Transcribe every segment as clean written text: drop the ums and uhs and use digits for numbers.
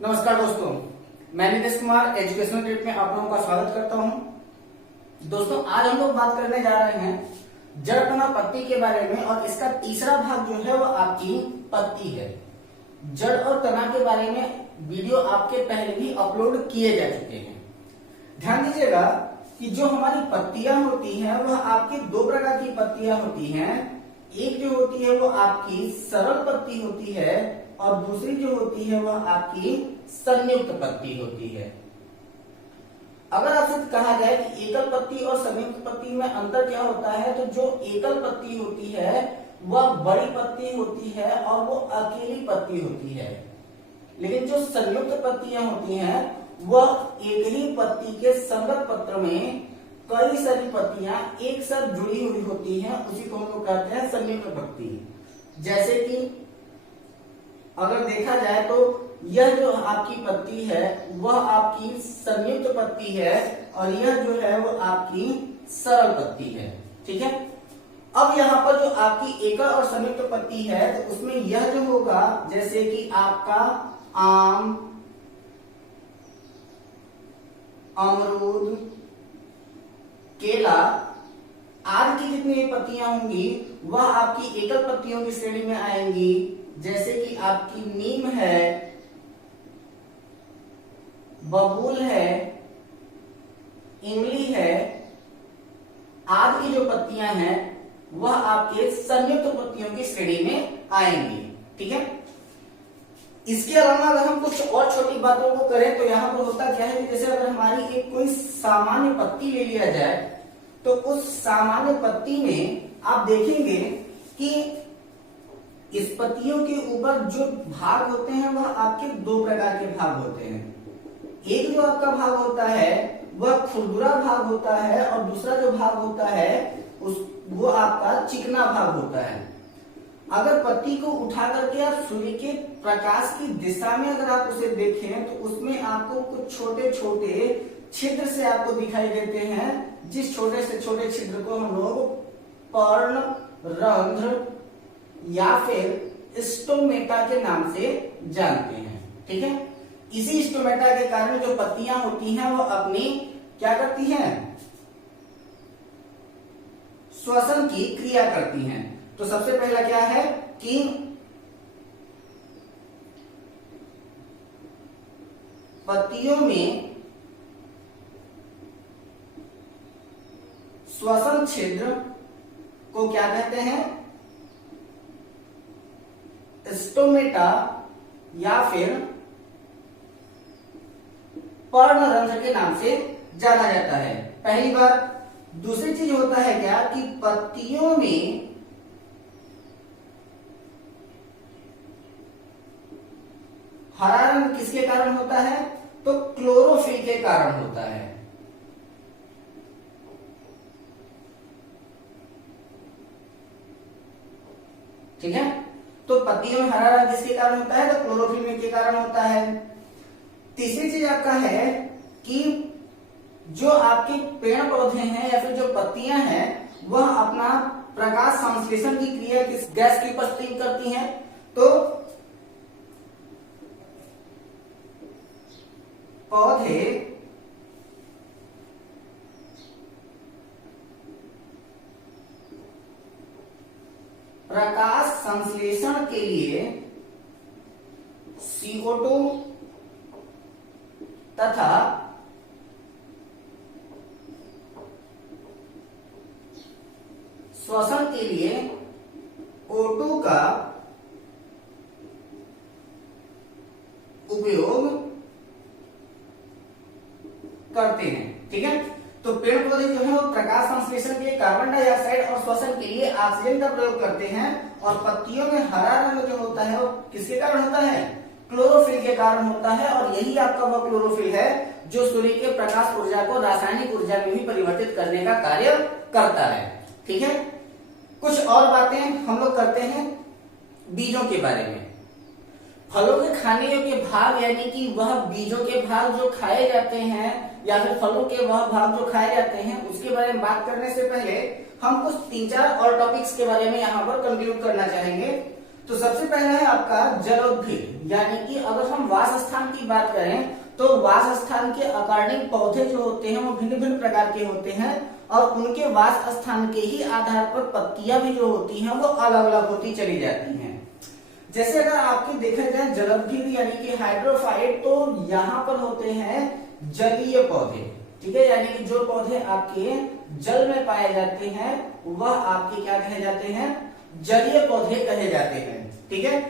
नमस्कार दोस्तों, मैं नीतीश कुमार एजुकेशनल ट्रिप में आप लोगों का स्वागत करता हूं। दोस्तों, आज हम लोग बात करने जा रहे हैं जड़ तना पत्ती के बारे में और इसका तीसरा भाग जो है वो आपकी पत्ती है। जड़ और तना के बारे में वीडियो आपके पहले भी अपलोड किए जा चुके हैं। ध्यान दीजिएगा कि जो हमारी पत्तियां होती हैं वह आपकी दो प्रकार की पत्तियां होती हैं। एक जो होती है वो आपकी सरल पत्ती होती है और दूसरी जो होती है वह आपकी संयुक्त पत्ती होती है। अगर आपसे कहा जाए कि एकल पत्ती और संयुक्त पत्ती में अंतर क्या होता है, तो जो एकल पत्ती होती है वह बड़ी पत्ती होती है और वो अकेली पत्ती होती है, लेकिन जो संयुक्त पत्तियां होती हैं वह एक ही पत्ती के संगत पत्र में कई सारी पत्तियां एक साथ जुड़ी हुई होती हैं। उसी को हम लोग कहते हैं संयुक्त पत्ती। जैसे कि अगर देखा जाए तो यह जो आपकी पत्ती है वह आपकी संयुक्त पत्ती है और यह जो है वो आपकी सरल पत्ती है। ठीक है। अब यहाँ पर जो आपकी एकल और संयुक्त पत्ती है तो उसमें यह जो होगा, जैसे कि आपका आम, अमरूद, केला आदि की जितनी पत्तियां होंगी वह आपकी एकल पत्तियों की श्रेणी में आएंगी। जैसे कि आपकी नीम है, बबूल है, इमली है आदि की जो पत्तियां हैं वह आपके संयुक्त पत्तियों की श्रेणी में आएंगी। ठीक है। इसके अलावा अगर हम कुछ और छोटी बातों को करें तो यहाँ पर होता क्या है कि जैसे अगर हमारी एक कोई सामान्य पत्ती ले लिया जाए तो उस सामान्य पत्ती में आप देखेंगे कि इस पत्तियों के ऊपर जो भाग होते हैं वह आपके दो प्रकार के भाग होते हैं। एक जो आपका भाग होता है वह खुरदुरा भाग होता है और दूसरा जो भाग होता है वो आपका चिकना भाग होता है। अगर पत्ती को उठा करके आप सूर्य के प्रकाश की दिशा में अगर आप उसे देखें तो उसमें आपको कुछ छोटे छोटे छिद्र से आपको दिखाई देते हैं, जिस छोटे से छोटे छिद्र को हम लोग पर्ण, रंध्र या फिर स्टोमेटा के नाम से जानते हैं। ठीक है। इसी स्टोमेटा के कारण जो पत्तियां होती हैं वो अपनी क्या करती हैं, श्वसन की क्रिया करती हैं। तो सबसे पहला क्या है कि पत्तियों में श्वसन छिद्र को क्या कहते हैं, स्टोमेटा या फिर पर्णरंध्र के नाम से जाना जाता है। पहली बात। दूसरी चीज होता है क्या कि पत्तियों में हरा रंग किसके कारण होता है, तो क्लोरोफिल के कारण होता है। ठीक है। तो पत्तियों में हरा रंग किसके कारण होता है, तो क्लोरोफिल में के कारण होता है। तीसरी चीज आपका है कि जो आपके पेड़ पौधे हैं या फिर जो पत्तियां हैं वह अपना प्रकाश संश्लेषण की क्रिया किस गैस की उपस्थिति करती हैं, तो पौधे प्रकाश संश्लेषण के लिए CO2 तथा श्वसन के लिए O2 का उपयोग करते हैं। ठीक है। तो पेड़ पौधे जो है वो प्रकाश संश्लेषण के लिए कार्बन डाइऑक्साइड और श्वसन के लिए ऑक्सीजन का प्रयोग करते हैं और पत्तियों में हरा रंग जो होता है वो किसके कारण होता है, क्लोरोफिल के कारण होता है। और यही आपका वह क्लोरोफिल है जो सूर्य के प्रकाश ऊर्जा को रासायनिक ऊर्जा में भी परिवर्तित करने का कार्य करता है। ठीक है। कुछ और बातें हम लोग करते हैं बीजों के बारे में। फलों के खाने योग्य भाग यानी कि वह बीजों के भाग जो खाए जाते हैं या फिर फलों के वह भाग जो खाए जाते हैं उसके बारे में बात करने से पहले हम कुछ 3-4 और टॉपिक्स के बारे में यहाँ पर कंक्लूड करना चाहेंगे। तो सबसे पहला है आपका जलोद्भिद, यानी कि अगर हम वास स्थान की बात करें तो वास स्थान के अकॉर्डिंग पौधे जो होते हैं वो भिन्न भिन्न प्रकार के होते हैं और उनके वास स्थान के ही आधार पर पत्तियां भी जो होती हैं वो अलग अलग होती चली जाती हैं। जैसे अगर आपके देखा जाए जलोद्भिद यानी कि हाइड्रोफाइट, तो यहाँ पर होते हैं जलीय पौधे, ठीक है, यानी कि जो पौधे आपके जल में पाए जाते हैं वह आपके क्या कहे जाते हैं, जलीय पौधे कहे जाते हैं, ठीक है।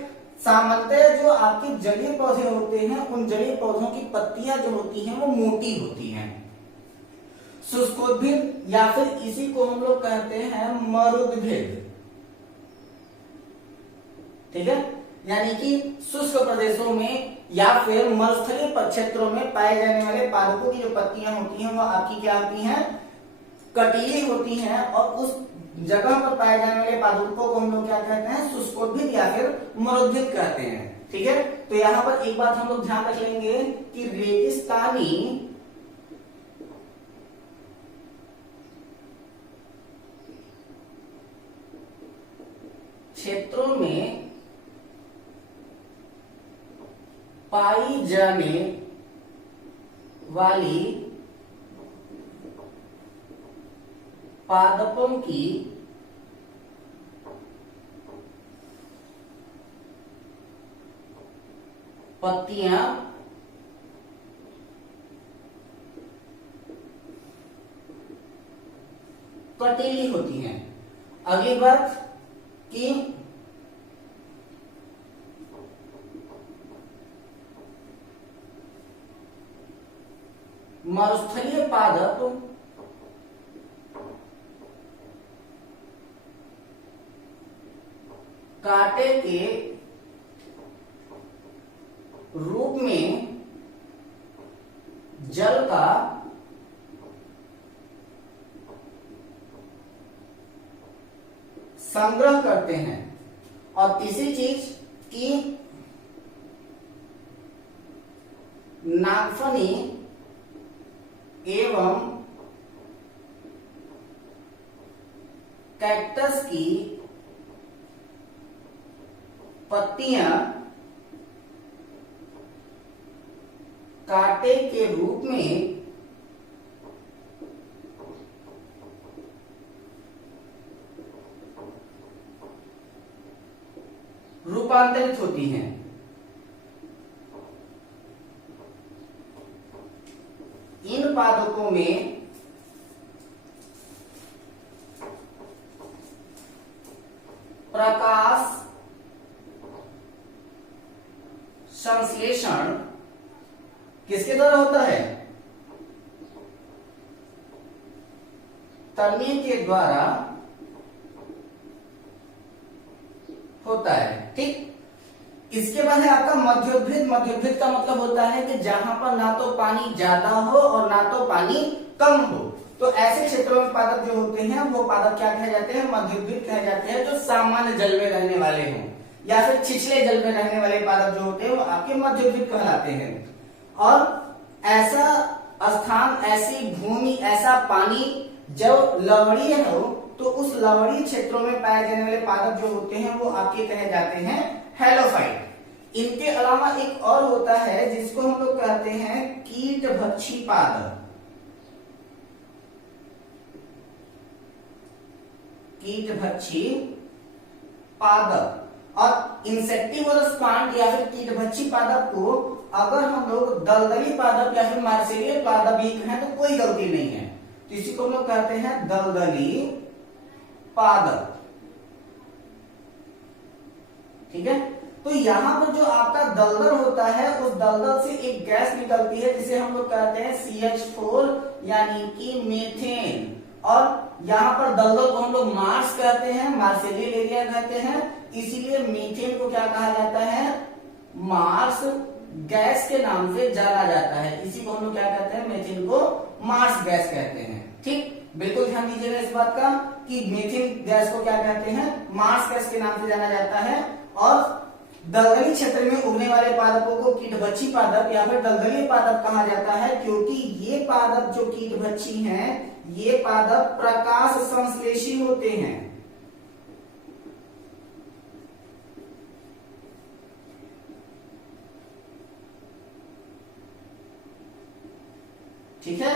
सामान्यतः जो आपके जलीय पौधे होते हैं उन जलीय पौधों की पत्तियां जो होती हैं वो मोटी होती हैं। शुष्कोद्भिद या फिर इसी को हम लोग कहते हैं मरुद्भिद, ठीक है, यानी कि शुष्क प्रदेशों में या फिर मरुस्थलीय क्षेत्रों में पाए जाने वाले पादपों की जो पत्तियां होती हैं वो आपकी क्या होती हैं, कटीली होती हैं और उस जगह पर पाए जाने वाले पादपों को हम लोग क्या कहते हैं, शुष्कोद्भिद या फिर मरुद्भिद कहते हैं, ठीक है। तो यहाँ पर एक बात हम लोग ध्यान रख लेंगे कि रेगिस्तानी क्षेत्रों में पाई जाने वाली पादपों की पत्तियां कटीली होती हैं। अगली बात कि मरुस्थलीय पादप कांटे के रूप में जल का संग्रह करते हैं। और तीसरी चीज कि नागफनी एवं कैक्टस की पत्तियां कांटे के रूप में रूपांतरित होती हैं। इन पादपों में प्रकाश संश्लेषण किसके द्वारा होता है, तने के द्वारा होता है, ठीक। इसके बाद है आपका मध्योद्भिद। मध्योद्भिद का मतलब होता है कि जहां पर ना तो पानी ज्यादा हो और ना तो पानी कम हो, तो ऐसे क्षेत्रों में पादप जो होते हैं वो पादप क्या कहे जाते हैं, मध्योद्भिद कहे जाते हैं, जो सामान्य जल में रहने वाले हों या फिर छिछले जल में रहने वाले पादप जो होते हैं वो आपके मध्योद्भिद कहलाते हैं। और ऐसा स्थान, ऐसी भूमि, ऐसा पानी जब लवणीय हो तो उस लवणीय क्षेत्रों में पाए जाने वाले पादप जो होते हैं वो आपके कहे जाते हैं हैलोफाइट। इनके अलावा एक और होता है जिसको हम लोग कहते हैं कीटभक्षी पादप। कीटभक्षी पादप और इंसेक्टिवोरस प्लांट या फिर कीटभक्षी पादप को अगर हम लोग दलदली पादप या फिर मार्सेलियल पादप भी कहें तो कोई गलती नहीं है। तो इसी को हम लोग कहते हैं दलदली पादप, ठीक है। तो यहाँ पर जो आपका दलदल होता है उस दलदल से एक गैस निकलती है जिसे हम लोग कहते हैं CH4 यानी कि मीथेन। और यहाँ पर दलदल को हम लोग मार्स कहते हैं, मार्सेलियल एरिया कहते हैं, इसीलिए मीथेन को क्या कहा जाता है, मार्स गैस के नाम से जाना जाता है। इसी को हम लोग क्या कहते हैं, मीथेन को मार्स गैस कहते हैं, ठीक। बिल्कुल ध्यान दीजिएगा इस बात का कि मीथेन गैस को क्या कहते हैं, मार्स गैस के नाम से जाना जाता है। और दलदली क्षेत्र में उगने वाले पादपों को कीटभक्षी पादप या फिर दलदली पादप कहा जाता है, क्योंकि ये पादप जो कीटभक्षी हैं ये पादप प्रकाश संश्लेषी होते हैं। ठीक है।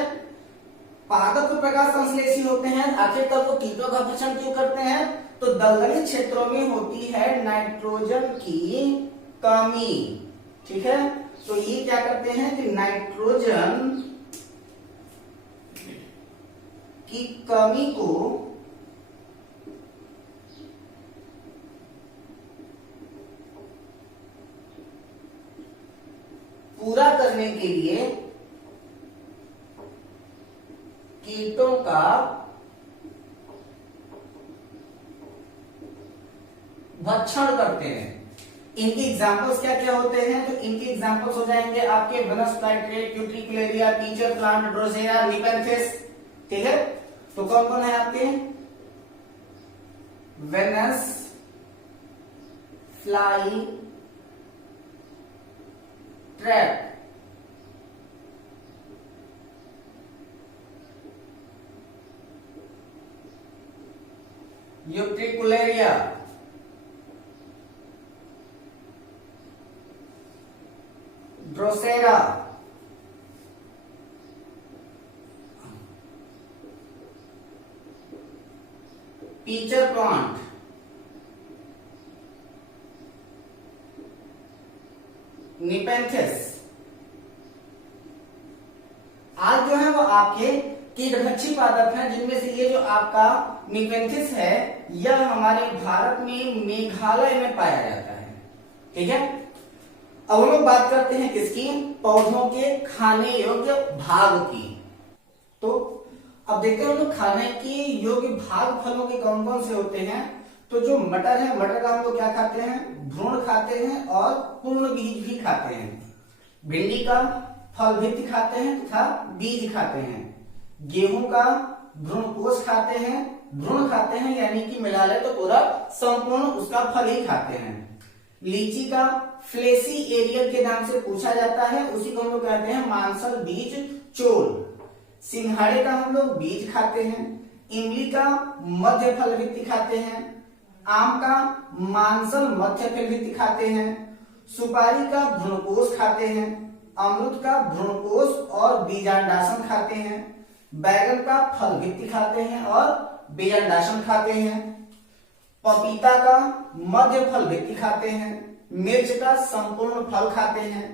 पादप प्रकाश संश्लेषी होते हैं, आखिरकार वो कीटों का भक्षण क्यों करते हैं? तो दलदली क्षेत्रों में होती है नाइट्रोजन की कमी, ठीक है। तो ये क्या करते हैं कि नाइट्रोजन की कमी को पूरा करने के लिए कीटों का भक्षण करते हैं। इनकी एग्जांपल्स क्या क्या होते हैं? तो इनके एग्जांपल्स हो जाएंगे आपके वनस फ्लाइट्रेट, क्यूट्रिकुलेरिया, टीचर प्लांट, ड्रोसेरा, निपेंथिस, ठीक है। तो कौन कौन है आपके? Venus fly trap, Utricularia, Drosera, pitcher plant, Nepenthes. आज जो है वो आपके कीटभक्षी पादप हैं, जिनमें से ये जो आपका निपेंथिस है यह हमारे भारत में मेघालय में पाया जाता है, ठीक है। अब हम लोग बात करते हैं किसकी? पौधों के खाने योग्य भाग की। तो अब देखते हैं हम लोग खाने की योग्य भाग फलों के कौन कौन से होते हैं। तो जो मटर है, मटर का हम लोग क्या खाते हैं? भ्रूण खाते हैं और पूर्ण बीज भी खाते हैं। भिंडी का फल भित्ति खाते हैं तथा बीज खाते हैं। गेहूं का भ्रूणकोश खाते हैं, भ्रूण खाते हैं, यानी कि मिला ले तो पूरा संपूर्ण उसका फल ही खाते हैं। लीची का फ्लेसी एरियल के नाम से पूछा जाता है, उसी को हम लोग कहते हैं मांसल बीज चोल। सिंघाड़े का हम लोग बीज खाते हैं। इमली का मध्य फल भित्ति खाते हैं। आम का मांसल मध्य फल भित्ति खाते हैं। सुपारी का भ्रूणकोश खाते हैं। अमरूद का भ्रूणकोश और बीजांडासन खाते हैं। बैगन का फल भित्ति खाते हैं और बीजांडासन खाते हैं। पपीता का मध्य फल भित्ति खाते हैं। मिर्च का संपूर्ण फल खाते हैं।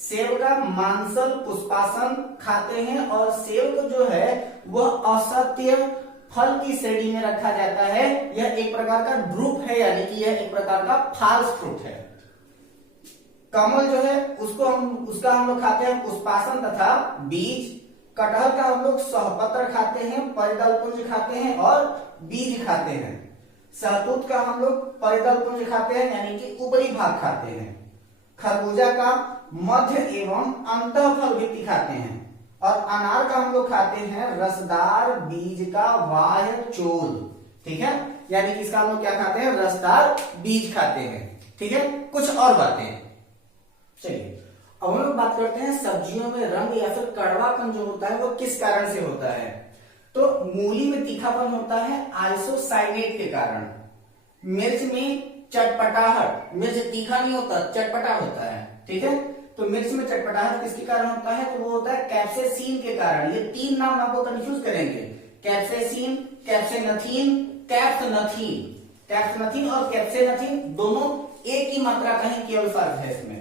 सेब का मांसल पुष्पासन खाते हैं और सेब को जो है वह असत्य फल की श्रेणी में रखा जाता है। यह एक प्रकार का ड्रूप है, यानी कि यह एक प्रकार का फॉल्स फ्रूट है। कमल जो है उसका हम लोग खाते हैं पुष्पासन तथा बीज। कटहल का हम लोग सहपत्र खाते हैं, परिदल पुंज खाते हैं और बीज खाते हैं। सहतूत का हम लोग परिदल पुंज खाते हैं, यानी कि ऊपरी भाग खाते हैं। खरबूजा का मध्य एवं अंतः फल भित्ति खाते हैं और अनार का हम लोग खाते हैं रसदार बीज का बाह्य चोल, ठीक है। यानी कि इसका हम लोग क्या खाते हैं? रसदार बीज खाते हैं, ठीक है। कुछ और बातें, चलिए अब हम लोग बात करते हैं सब्जियों में रंग या फिर कड़वापन जो होता है वो किस कारण से होता है। तो मूली में तीखापन होता है आइसोसाइनेट के कारण। मिर्च में चटपटाहट, मिर्च तीखा नहीं होता, चटपटा होता है, ठीक है। तो मिर्च में चटपटाहट किसके कारण होता है? तो वो होता है कैप्सेसीन के कारण। ये तीन नाम आपको कंफ्यूज करेंगे, कैप्सेसीन, कैप्सेनथीन, कैप्सनथीन। कैप्सनथीन और कैप्सेनथीन दोनों एक ही मात्रा का ही केवल फर्क है इसमें।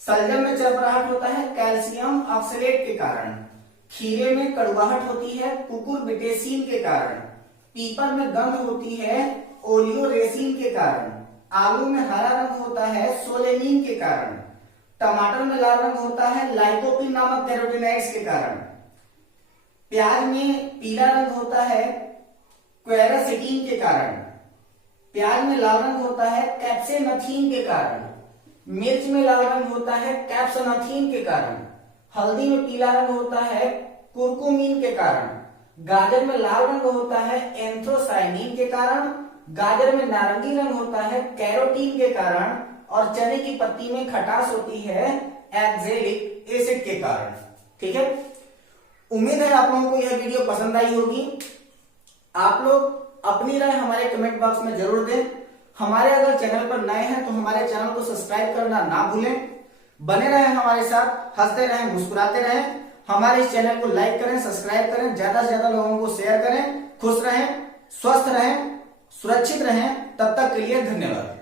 सलजम में चरबराहट होता है कैल्शियम ऑक्सलेट के कारण। खीरे में कड़वाहट होती है कुकुरबिटेसिन के कारण। पीपल में गंध होती है ओलियोरेसिन के कारण। आलू में हरा रंग होता है सोलेनिन के कारण। टमाटर में लाल रंग होता है लाइकोपिन नामक कैरोटीनॉइड्स के कारण। प्याज में पीला रंग होता है क्वेरासिटीन के कारण। प्याज में लाल रंग होता है कैप्सेनथीन के कारण। मिर्च में लाल रंग होता है कैप्सनथीन के कारण। हल्दी में पीला रंग होता है कुरकुमीन के कारण। गाजर में लाल रंग होता है एंथ्रोसाइनिन के कारण। गाजर में नारंगी रंग होता है कैरोटीन के कारण। और चने की पत्ती में खटास होती है एक्जेलिक एसिड के कारण, ठीक है। उम्मीद है आप लोगों को यह वीडियो पसंद आई होगी। आप लोग अपनी राय हमारे कमेंट बॉक्स में जरूर दें। हमारे अगर चैनल पर नए हैं तो हमारे चैनल को सब्सक्राइब करना ना भूलें। बने रहें हमारे साथ, हंसते रहें, मुस्कुराते रहें। हमारे इस चैनल को लाइक करें, सब्सक्राइब करें, ज्यादा से ज्यादा लोगों को शेयर करें। खुश रहें, स्वस्थ रहें, सुरक्षित रहें। तब तक के लिए धन्यवाद।